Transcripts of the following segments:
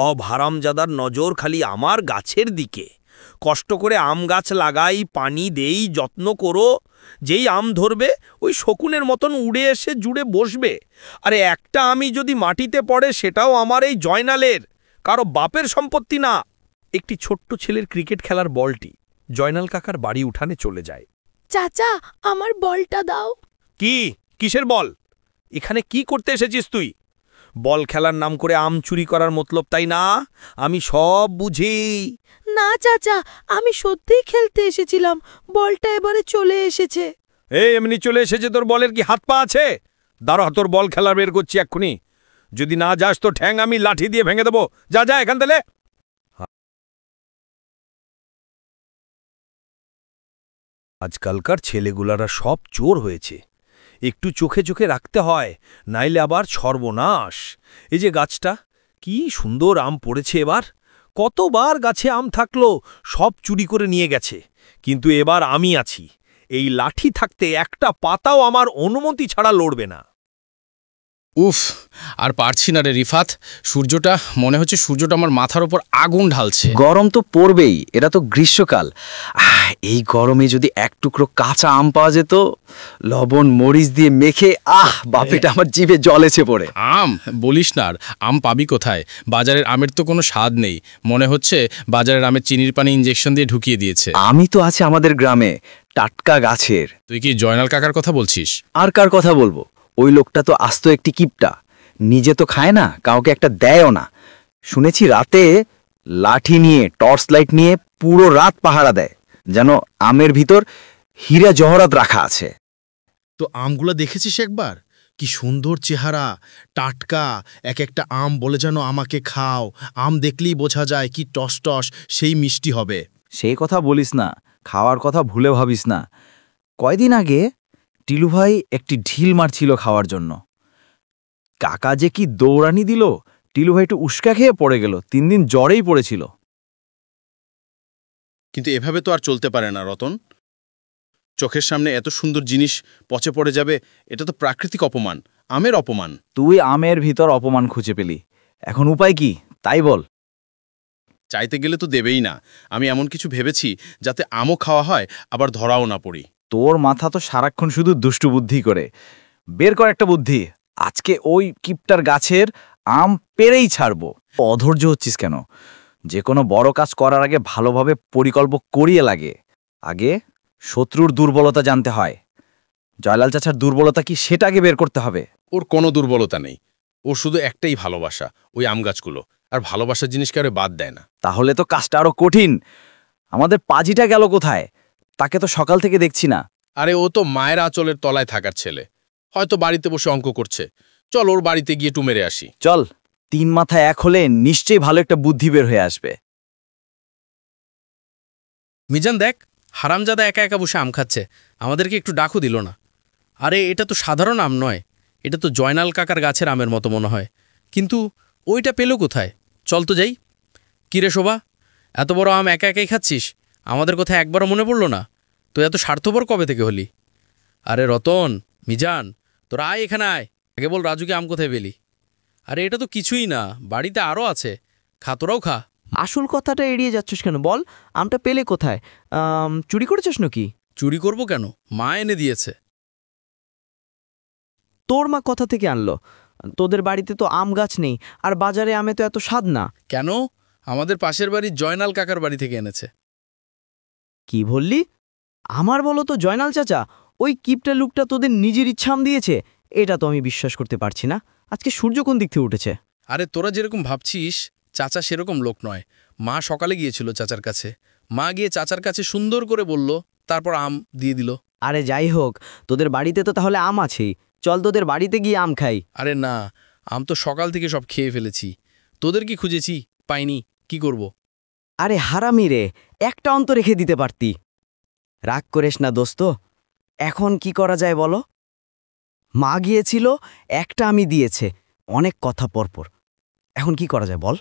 সব হারামজাদার নজর খালি আমার গাছের দিকে। কষ্ট করে আম গাছ লাগাই, পানি দেই, যত্ন করো, যেই আম ধরবে ওই শকুনের মতন উড়ে এসে জুড়ে বসবে। আরে একটা আমি যদি মাটিতে পড়ে সেটাও আমার এই জয়নালের, কারো বাপের সম্পত্তি না। একটি ছোট্ট ছেলের ক্রিকেট খেলার বলটি জয়নাল কাকার বাড়ি উঠানে চলে যায়। চাচা, আমার বলটা দাও। কি? কিসের বল? এখানে কি করতে এসেছিস তুই? বল খেলার নাম করে আম চুরি করার মতলব, তাই না? আমি সব বুঝি। না চাচা, আমি সত্যিই খেলতে এসেছিলাম, বলটা এবারে চলে এসেছে। এমনি চলে এসেছে? তোর বলের কি হাত পা আছে? দাঁড়া, তোর বল খেলা বের করছি এক্ষুনি। যদি না যাস তো ঠ্যাং আমি লাঠি দিয়ে ভেঙে দেবো। যা যা এখান থেকে। আজকালকার ছেলেগুলারা সব চোর হয়েছে। একটু চোখে চোখে রাখতে হয়, নাইলে আবার সর্বনাশ। এই যে গাছটা, কি সুন্দর আম পড়েছে এবার। কতবার গাছে আম থাকলো, সব চুরি করে নিয়ে গেছে। কিন্তু এবার আমি আছি, এই লাঠি থাকতে একটা পাতাও আমার অনুমতি ছাড়া লড়বে না। উফ, আর পারছি না রে রিফাত। মনে হচ্ছে সূর্যটা আমার মাথার উপর আগুন ঢালছে। গরম তো পড়বেই, এটা তো গ্রীষ্মকাল। এই গরমে যদি এক টুকরো কাঁচা আম পাওয়া যেত, লবণ মরিচ দিয়ে মেখে, বাপেটা আমার জিভে জলেছে পড়ে। আম বলিস না আর, আম পাবি কোথায়? বাজারের আমের তো কোনো স্বাদ নেই। মনে হচ্ছে বাজারের আমের চিনির পানি ইঞ্জেকশন দিয়ে ঢুকিয়ে দিয়েছে। আমি তো আছে আমাদের গ্রামে, টাটকা গাছের। তুই কি জয়নাল কাকার কথা বলছিস? আর কার কথা বলবো? ওই লোকটা তো আস্ত একটি কিপটা, নিজে তো খায় না, কাউকে একটা দেয়ও না। শুনেছি রাতে লাঠি নিয়ে, টর্চ লাইট নিয়ে পুরো রাত পাহারা দেয়, যেন আমের ভিতর হীরা জহরাত রাখা আছে। তো আমগুলো দেখেছিস একবার? কি সুন্দর চেহারা, টাটকা এক একটা আম, বলে যেন আমাকে খাও। আম দেখলেই বোঝা যায় কি টস টস সেই মিষ্টি হবে। সেই কথা বলিস না, খাওয়ার কথা ভুলে ভাবিস না। কয়দিন আগে টিলু ভাই একটি ঢিল মারছিল খাওয়ার জন্য। কাকা যে কি দৌড়ানি দিল, টিলু ভাই একটু উস্কা খেয়ে পড়ে গেল, 3 দিন জ্বরেই পড়েছিল। কিন্তু এভাবে তো আর চলতে পারে না রতন। চোখের সামনে এত সুন্দর জিনিস পচে পড়ে যাবে, এটা তো প্রাকৃতিক অপমান, আমের অপমান। তুই আমের ভিতর অপমান খুঁজে পেলি, এখন উপায় কি তাই বল। চাইতে গেলে তো দেবেই না। আমি এমন কিছু ভেবেছি যাতে আমও খাওয়া হয়, আবার ধরাও না পড়ি। তোর মাথা তো সারাক্ষণ শুধু দুষ্টু বুদ্ধি করে। বের কর একটা বুদ্ধি, আজকে ওই কিপটার গাছের আম পেরেই ছাড়বো। অধৈর্য হচ্ছিস কেন? যে কোনো বড় কাজ করার আগে ভালোভাবে পরিকল্পনা করিয়ে লাগে। আগে শত্রুর দুর্বলতা জানতে হয়। জয়লাল চাচার দুর্বলতা কি সেটা আগে বের করতে হবে। ওর কোনো দুর্বলতা নেই, ওর শুধু একটাই ভালোবাসা, ওই আম গাছগুলো। আর ভালোবাসার জিনিসকে আরে বাদ দেয় না। তাহলে তো কাজটা আরো কঠিন। আমাদের পাজিটা গেল কোথায়? তাকে তো সকাল থেকে দেখছি না। আরে ও তো মায়ের আঁচলের তলায় থাকার ছেলে, হয়তো বাড়িতে বসে অঙ্ক করছে। চল ওর বাড়িতে গিয়ে টু মেরে আসি। চল, 3 মাথায় এক হলে নিশ্চয়ই ভালো একটা বুদ্ধি বের হয়ে আসবে। মিজান দেখ, হারামজাদা একা একা বসে আম খাচ্ছে, আমাদেরকে একটু ডাকও দিল না। আরে এটা তো সাধারণ আম নয়, এটা তো জয়নাল কাকার গাছের আমের মতো মনে হয়। কিন্তু ওইটা পেল কোথায়? চল তো যাই। কিরে শোভা, এত বড় আম একা একাই খাচ্ছিস, আমাদের কথা একবারও মনে পড়ল না? তুই এত স্বার্থপর কবে থেকে হলি? আরে রতন, মিজান, তোরা আয় এখানে আয়, আগে বল রাজুকে আম কোথায় পেলি? আরে এটা তো কিছুই না, বাড়িতে আরও আছে, খা, তোরাও খা। আসল কথাটা এড়িয়ে যাচ্ছিস কেন বল? আমটা পেলে কোথায়? চুরি করেছিস নাকি? চুরি করব কেন, মা এনে দিয়েছে। তোর মা কথা থেকে আনলো? তোদের বাড়িতে তো আম গাছ নেই, আর বাজারে আমে তো এত স্বাদ না। কেন? আমাদের পাশের বাড়ির জয়নাল কাকার বাড়ি থেকে এনেছে। কি বললি? আমার বলো তো জয়নাল চাচা ওই কিপটা লুকটা তোদের নিজের ইচ্ছা আম দিয়েছে? এটা তো আমি বিশ্বাস করতে পারছি না। আজকে সূর্য কোন দিক থেকে উঠেছে? আরে তোরা যেরকম ভাবছিস, চাচা সেরকম লোক নয়। মা সকালে গিয়েছিল চাচার কাছে, মা গিয়ে চাচার কাছে সুন্দর করে বলল, তারপর আম দিয়ে দিল। আরে যাই হোক, তোদের বাড়িতে তো তাহলে আম আছেই, চল তোদের বাড়িতে গিয়ে আম খাই। আরে না, আম তো সকাল থেকে সব খেয়ে ফেলেছি। তোদের কি খুঁজেছি, পাইনি, কি করব? আরে হারামি রে, একটা অন্ত রেখে দিতে পারতি। রাগ করিস না দোস্ত, এখন কি করা যায় বলো? মা গিয়েছিল, একটা আমি দিয়েছে, অনেক কথা পরপর। এখন কি করা যায় বল?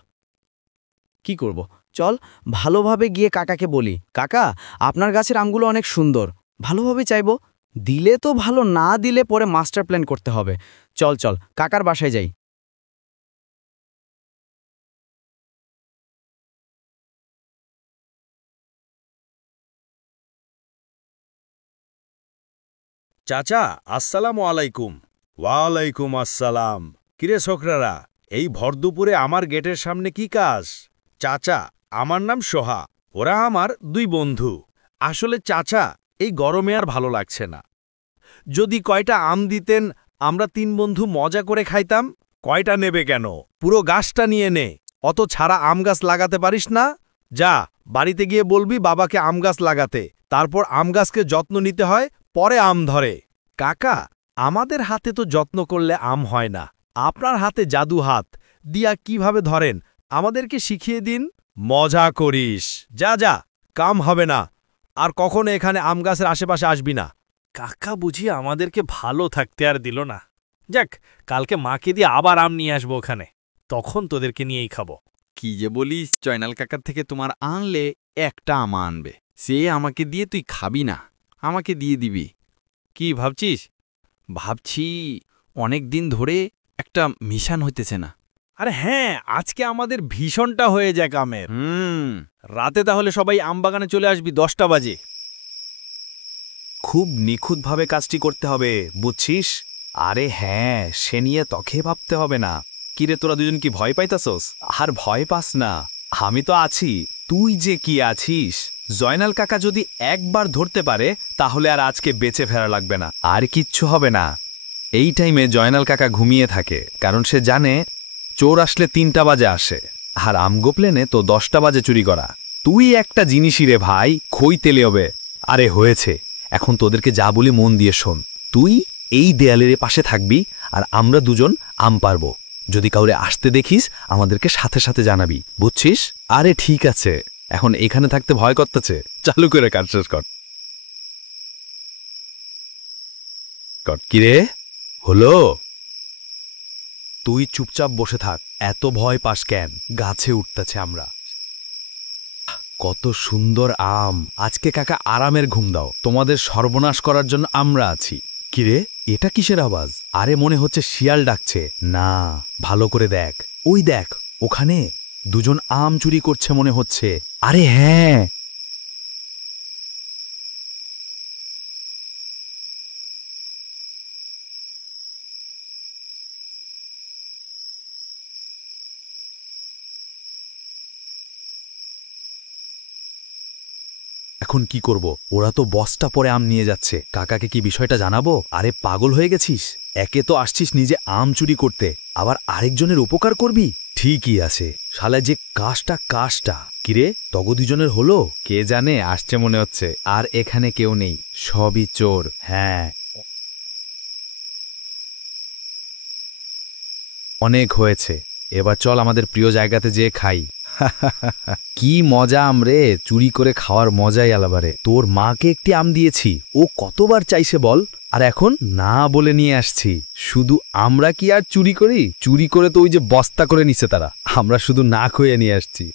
কি করব? চল ভালোভাবে গিয়ে কাকাকে বলি, কাকা আপনার গাছের আমগুলো অনেক সুন্দর, ভালোভাবে চাইবো। দিলে তো ভালো, না দিলে পরে মাস্টার প্ল্যান করতে হবে। চল চল কাকার বাসায় যাই। চাচা আসসালামু আলাইকুম। ওয়ালাইকুম আসসালাম। কিরে ছোকরারা, এই ভরদুপুরে আমার গেটের সামনে কি কাজ? চাচা, আমার নাম সোহা, ওরা আমার 2 বন্ধু। আসলে চাচা, এই গরমে আর ভালো লাগছে না। যদি কয়টা আম দিতেন, আমরা 3 বন্ধু মজা করে খাইতাম। কয়টা নেবে কেন? পুরো গাছটা নিয়ে নে। অত ছাড়া আম গাছ লাগাতে পারিস না? যা, বাড়িতে গিয়ে বলবি বাবাকে আম গাছ লাগাতে। তারপর আম গাছকে যত্ন নিতে হয়, পরে আম ধরে। কাকা, আমাদের হাতে তো যত্ন করলে আম হয় না। আপনার হাতে জাদু হাত দিয়া কিভাবে ধরেন আমাদেরকে শিখিয়ে দিন। মজা করিস। যা যা, কাম হবে না। আর কখনো এখানে আম গাছের আশেপাশে আসবি না। কাকা বুঝি আমাদেরকে ভালো থাকতে আর দিল না। যাক, কালকে মাকে দিয়ে আবার আম নিয়ে আসবো ওখানে, তখন তোদেরকে নিয়েই খাবো। কি যে বলিস, জয়নাল কাকার থেকে তোমার আনলে একটা আম আনবে, সে আমাকে দিয়ে তুই খাবি না, আমাকে দিয়ে দিবি। কি ভাবছিস? ভাবছি অনেক দিন ধরে একটা মিশন হইতেছে না। আরে হ্যাঁ, আজকে আমাদের ভীষণটা হয়ে যায় আমের। রাতে তাহলে সবাই আমবাগানে চলে আসবি 10টা বাজে। খুব নিখুঁতভাবে কাজটি করতে হবে, বুঝছিস? আরে হ্যাঁ, সে নিয়ে তখে ভাবতে হবে না। কিরে, তোরা দুজন কি ভয় পাইতাছস? আর ভয় পাস না, আমি তো আছি। তুই যে কি আছিস, জয়নাল কাকা যদি একবার ধরতে পারে তাহলে আর আজকে বেঁচে ফেরা লাগবে না, আর কিচ্ছু হবে না। এই টাইমে জয়নাল কাকা ঘুমিয়ে থাকে, কারণ সে জানে চোর আসলে 3টা বাজে আসে, আর আমগো প্লেনে তো 10টা বাজে চুরি করা। তুই একটা জিনিসই রে ভাই, খই তেলে হবে। আরে হয়েছে, এখন তোদেরকে যা বলি মন দিয়ে শোন। তুই এই দেয়ালের পাশে থাকবি, আর আমরা দুজন আম পারবো। যদি কাউরে আসতে দেখিস আমাদেরকে সাথে সাথে জানাবি, বুঝছিস? আরে ঠিক আছে, এখন এখানে থাকতে ভয় করতেছে, চালু করে কাজ শেষ কর। কিরে হলো? তুই চুপচাপ বসে থাক, এত ভয় পাস কেন? গাছে উঠতেছে আমরা। কত সুন্দর আম, আজকে কাকা আরামের ঘুম দাও। তোমাদের সর্বনাশ করার জন্য আমরা আছি। কিরে, এটা কিসের আওয়াজ? আরে মনে হচ্ছে শিয়াল ডাকছে। না, ভালো করে দেখ, ওই দেখ, ওখানে দুজন আম চুরি করছে মনে হচ্ছে। আরে হ্যাঁ, এখন কি করব? ওরা তো বস্তা পরে আম নিয়ে যাচ্ছে। কাকাকে কি বিষয়টা জানাবো? আরে পাগল হয়ে গেছিস? একে তো আসছিস নিজে আম চুরি করতে, আবার আরেকজনের উপকার করবি? ঠিকই আছে, শালা যে কাজটা। কিরে, তগ দুজনের হলো? কে জানে, আসছে মনে হচ্ছে। আর এখানে কেউ নেই, সবই চোর। হ্যাঁ, অনেক হয়েছে, এবার চল আমাদের প্রিয় জায়গাতে যেয়ে খাই। কি মজা আমরে, চুরি করে খাওয়ার মজাই আলাবারে। তোর মাকে একটি আম দিয়েছি, ও কতবার চাইছে বল, আর এখন না বলে নিয়ে আসছি। শুধু আমরা কি আর চুরি করি? চুরি করে তো ওই যে বস্তা করে নিছে তারা, আমরা শুধু না খুঁয়ে নিয়ে আসছি।